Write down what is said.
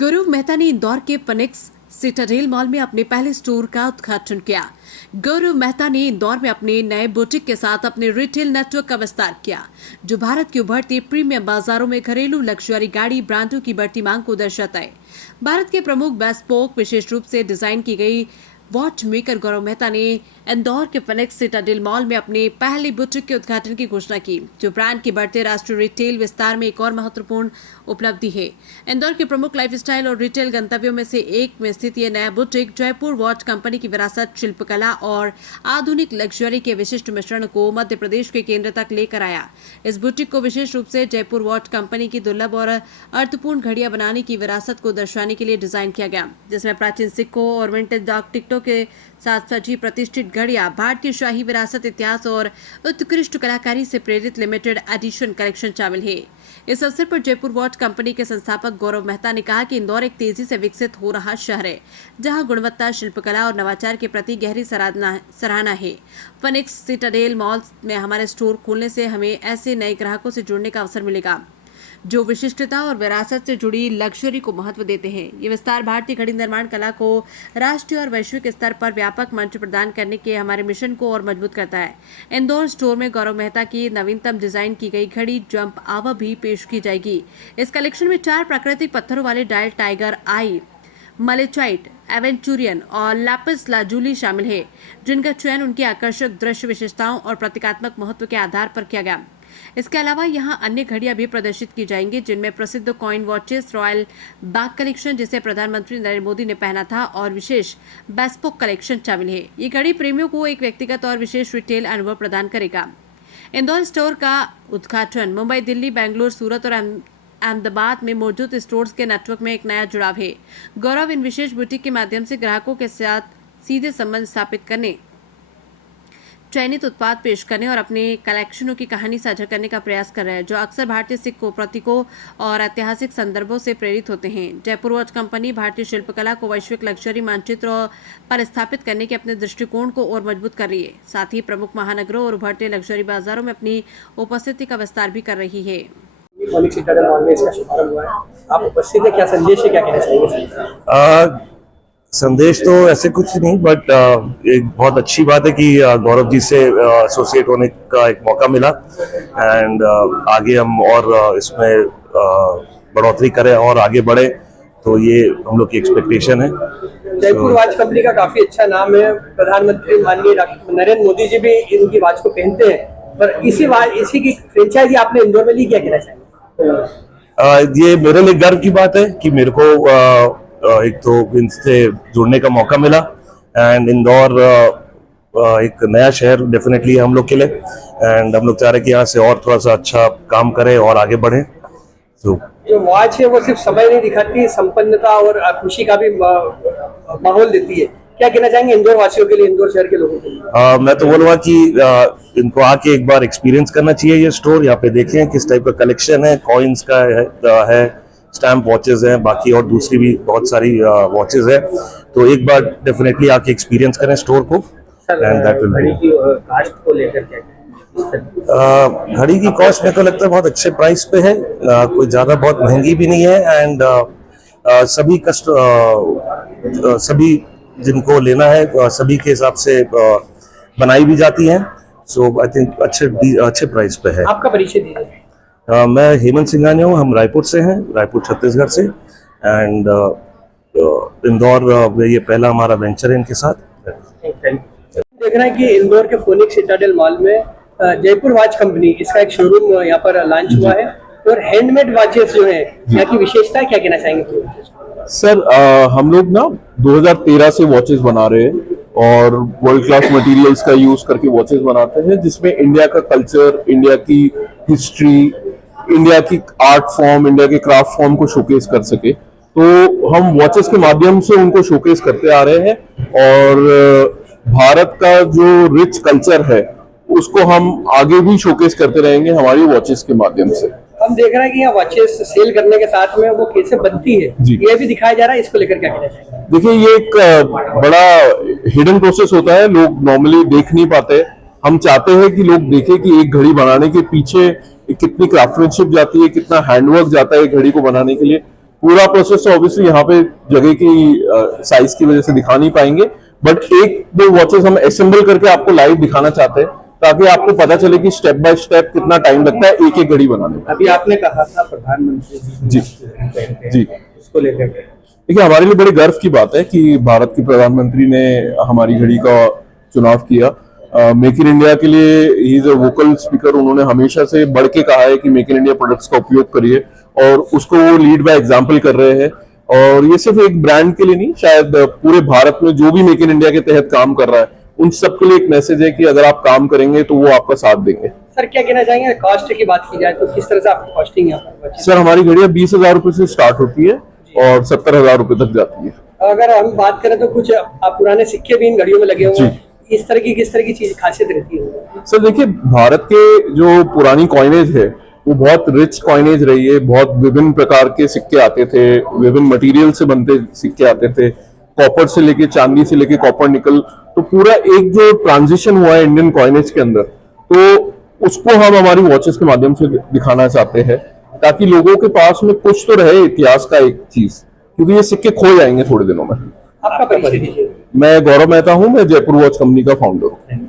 गौरव मेहता ने इंदौर के Phoenix Citadel mall में अपने पहले स्टोर का उद्घाटन किया। गौरव मेहता ने इंदौर में अपने नए बुटीक के साथ अपने रिटेल नेटवर्क का विस्तार किया, जो भारत के उभरते प्रीमियम बाजारों में घरेलू लग्जरी गाड़ी ब्रांडों की बढ़ती मांग को दर्शाता है। भारत के प्रमुख बेस्पोक विशेष रूप से डिजाइन की गई वॉच मेकर गौरव मेहता ने इंदौर के फिनिक्स सिटाडेल मॉल में अपने पहले बुटीक के उद्घाटन की घोषणा की, जो ब्रांड के बढ़ते राष्ट्रीय रिटेल विस्तार में एक और महत्वपूर्ण उपलब्धि है। इंदौर के प्रमुख लाइफस्टाइल और रिटेल गंतव्यों में से एक में स्थित यह नया बुटीक जयपुर वॉच कंपनी की विरासत, शिल्पकला और आधुनिक लग्जरी के विशिष्ट मिश्रण को मध्य प्रदेश के केंद्र तक लेकर आया। इस बुटीक को विशेष रूप से जयपुर वॉच कंपनी की दुर्लभ और अर्थपूर्ण घड़ियां बनाने की विरासत को दर्शाने के लिए डिजाइन किया गया, जिसमें प्राचीन सिक्कों और विंटेज डाक टिकटों के साथ सजी प्रतिष्ठित घड़ियां, भारतीय शाही विरासत, इतिहास और उत्कृष्ट कलाकारी से प्रेरित लिमिटेड एडिशन कलेक्शन शामिल है। इस अवसर पर जयपुर वॉच कंपनी के संस्थापक गौरव मेहता ने कहा कि इंदौर एक तेजी से विकसित हो रहा शहर है, जहां गुणवत्ता, शिल्पकला और नवाचार के प्रति गहरी सराहना है। फिनिक्स सिटाडेल मॉल में हमारे स्टोर खोलने से हमें ऐसे नए ग्राहकों से जुड़ने का अवसर मिलेगा जो विशिष्टता और विरासत से जुड़ी लग्जरी को महत्व देते हैं। ये विस्तार भारतीय घड़ी निर्माण कला को राष्ट्रीय और वैश्विक स्तर पर व्यापक मंच प्रदान करने के हमारे मिशन को और मजबूत करता है। इंदौर स्टोर में गौरव मेहता की नवीनतम डिजाइन की गई घड़ी जंप आवा भी पेश की जाएगी। इस कलेक्शन में 4 प्राकृतिक पत्थरों वाले डायल टाइगर आई, मलेचाइट, एवेंचुरियन और लैपिस लाजुली शामिल है, जिनका चयन उनकी आकर्षक दृश्य विशेषताओं और प्रतीकात्मक महत्व के आधार पर किया गया। इसके अलावा यहां अन्य घड़ियां भी प्रदर्शित की जाएंगी, जिनमें प्रसिद्ध coin watches, royal bag collection जिसे प्रधानमंत्री नरेंद्र मोदी ने पहना था, और विशेष बेस्पोक कलेक्शन शामिल है। ये घड़ी प्रेमियों को एक व्यक्तिगत और विशेष रिटेल अनुभव प्रदान करेगा। इंदौर स्टोर का उद्घाटन मुंबई, दिल्ली, बेंगलुरु, सूरत और अहमदाबाद में मौजूद स्टोर्स के नेटवर्क में एक नया जुड़ाव है। गौरव इन विशेष बुटीक के माध्यम से ग्राहकों के साथ सीधे संबंध स्थापित करने, चयनित उत्पाद पेश करने और अपने कलेक्शनों की कहानी साझा करने का प्रयास कर रहे हैं, जो अक्सर भारतीय सिक्कों, प्रतीकों और ऐतिहासिक संदर्भों से प्रेरित होते हैं। जयपुर वॉच कंपनी भारतीय शिल्पकला को वैश्विक लग्जरी मानचित्र पर स्थापित करने के अपने दृष्टिकोण को और मजबूत कर रही है। साथ ही प्रमुख महानगरों और उभरते लग्जरी बाजारों में अपनी उपस्थिति का विस्तार भी कर रही है। फिनिक्स सिटाडेल मॉल में इसका शुभारंभ हुआ है, आप उपस्थित है, क्या संदेश है, क्या कहना चाहिए? संदेश तो ऐसे कुछ नहीं, बट एक बहुत अच्छी बात है कि गौरव जी से एसोसिएट होने का एक मौका मिला, एंड आगे हम और इसमें बढ़ोतरी करें और आगे बढ़े, तो ये हम लोग की एक्सपेक्टेशन है। जयपुर वॉच कंपनी का काफी अच्छा नाम है, प्रधानमंत्री माननीय नरेंद्र मोदी जी भी इनकी वॉच को पहनते हैं, पर इसी की फ्रेंचाइजी आपने इंदौर में ली, क्या कहना चाहिए? ये मेरे लिए गर्व की बात है कि मेरे को एक तो इनसे जुड़ने का मौका मिला, एंड इंदौर एक नया शहर डेफिनेटली है हम लोग के लिए, एंड हम लोग चाह रहे हैं कि यहाँ से और थोड़ा सा अच्छा काम करें और आगे बढ़ें। जो वॉच है वो सिर्फ समय नहीं दिखाती, संपन्नता और खुशी का भी माहौल देती है। क्या कहना चाहेंगे इंदौर वासियों के लिए, इंदौर शहर के लोगों के लिए? मैं तो बोलूँगा कि इनको आके एक बार एक्सपीरियंस करना चाहिए ये स्टोर, यहाँ पे देखें किस टाइप का कलेक्शन है, कॉइन्स का है, स्टैम्प वॉचेस हैं, बाकी और दूसरी भी बहुत सारी वॉचेस है, तो एक बार डेफिनेटली आके एक्सपीरियंस करें स्टोर को। एंड दैट विल घड़ी की कॉस्ट को लेकर क्या? घड़ी की कॉस्ट मेरे को लगता है बहुत अच्छे प्राइस पे है, कोई ज़्यादा बहुत महंगी भी नहीं है, एंड सभी जिनको लेना है सभी के हिसाब से बनाई भी जाती हैं, सो आई थिंक अच्छे प्राइस पे है। आपका परिचय दीजिए। मैं हेमंत सिंघानिया हूँ, हम रायपुर से हैं, रायपुर छत्तीसगढ़ से, एंड इंदौर में ये पहला हमारा वेंचर है इनके साथ। देख रहे हैं कि इंदौर के फिनिक्स सिटाडेल मॉल में जयपुर वॉच कंपनी, इसका एक शोरूम यहाँ पर लॉन्च हुआ है, और हैंडमेड वॉचेस जो है यहाँ की विशेषता, क्या कहना चाहेंगे? सर हम लोग ना 2013 से वॉचेस बना रहे हैं और वर्ल्ड क्लास मटेरियल्स का यूज करके वॉचेस बनाते हैं, जिसमें इंडिया का कल्चर, इंडिया की हिस्ट्री, इंडिया की आर्ट फॉर्म, इंडिया के क्राफ्ट फॉर्म को शोकेस कर सके। तो हम वॉचेस के माध्यम से उनको शोकेस करते आ रहे हैं, और भारत का जो रिच कल्चर है उसको हम आगे भी शोकेस करते रहेंगे हमारी वॉचेस के माध्यम से। हम देख रहे हैं कि यहाँ वॉचेस सेल करने के साथ में वो कैसे बनती है, ये भी दिखाया जा रहा है, इसको लेकर क्या कहना चाहिए? देखिए, ये एक बड़ा हिडन प्रोसेस होता है, लोग नॉर्मली देख नहीं पाते। हम चाहते हैं कि लोग देखें कि एक घड़ी बनाने के पीछे कितनी क्राफ्टमैनशिप जाती है, कितना हैंडवर्क जाता है एक घड़ी को बनाने के लिए। पूरा प्रोसेस तो ऑब्वियसली यहाँ पे जगह की साइज की वजह से दिखा नहीं पाएंगे, बट एक दो वॉचेस हम असेंबल करके आपको लाइव दिखाना चाहते हैं ताकि आपको पता चले कि स्टेप बाय स्टेप कितना टाइम लगता है एक एक घड़ी बनाने में। अभी आपने कहा था प्रधानमंत्री जी जी इसको लेकर देखिए, हमारे लिए बड़े गर्व की बात है कि भारत के प्रधानमंत्री ने हमारी घड़ी का चुनाव किया। मेक इन इंडिया के लिए he is a vocal speaker. उन्होंने हमेशा से बढ़ के कहा है कि मेक इन इंडिया प्रोडक्ट्स का उपयोग करिए और उसको वो लीड बाय एग्जांपल कर रहे हैं। और ये सिर्फ एक ब्रांड के लिए नहीं, शायद पूरे भारत में जो भी मेक इन इंडिया के तहत काम कर रहा है उन सबके लिए एक मैसेज है कि अगर आप काम करेंगे तो वो आपका साथ देंगे। सर क्या कहना चाहेंगे, कॉस्ट की बात की जाए तो किस तरह से आपकी कॉस्टिंग यहाँ पर? सर हमारी घड़ियां 20,000 रुपए से स्टार्ट होती है और 70,000 रुपए तक जाती है। अगर हम बात करें तो कुछ आप पुराने सिक्के भी इन घड़ियों में लगे हुए हैं, किस तरह की चीज खासियत रहती है? सर देखिए, भारत के जो पुरानी कॉइनेज है वो बहुत रिच कॉइनेज रही है। बहुत विभिन्न प्रकार के सिक्के आते थे, विभिन्न मटेरियल से बनते सिक्के आते थे, कॉपर से लेके चांदी से लेके कॉपर निकल। तो पूरा एक जो ट्रांजिशन हुआ है इंडियन कॉइनेज के अंदर, तो उसको हम हमारी वॉचेस के माध्यम से दिखाना चाहते हैं ताकि लोगों के पास में कुछ तो रहे इतिहास का एक चीज, क्योंकि ये सिक्के खो जाएंगे थोड़े दिनों में। आपका परिचय दीजिए। मैं गौरव मेहता हूं, मैं जयपुर वॉच कंपनी का फाउंडर हूँ।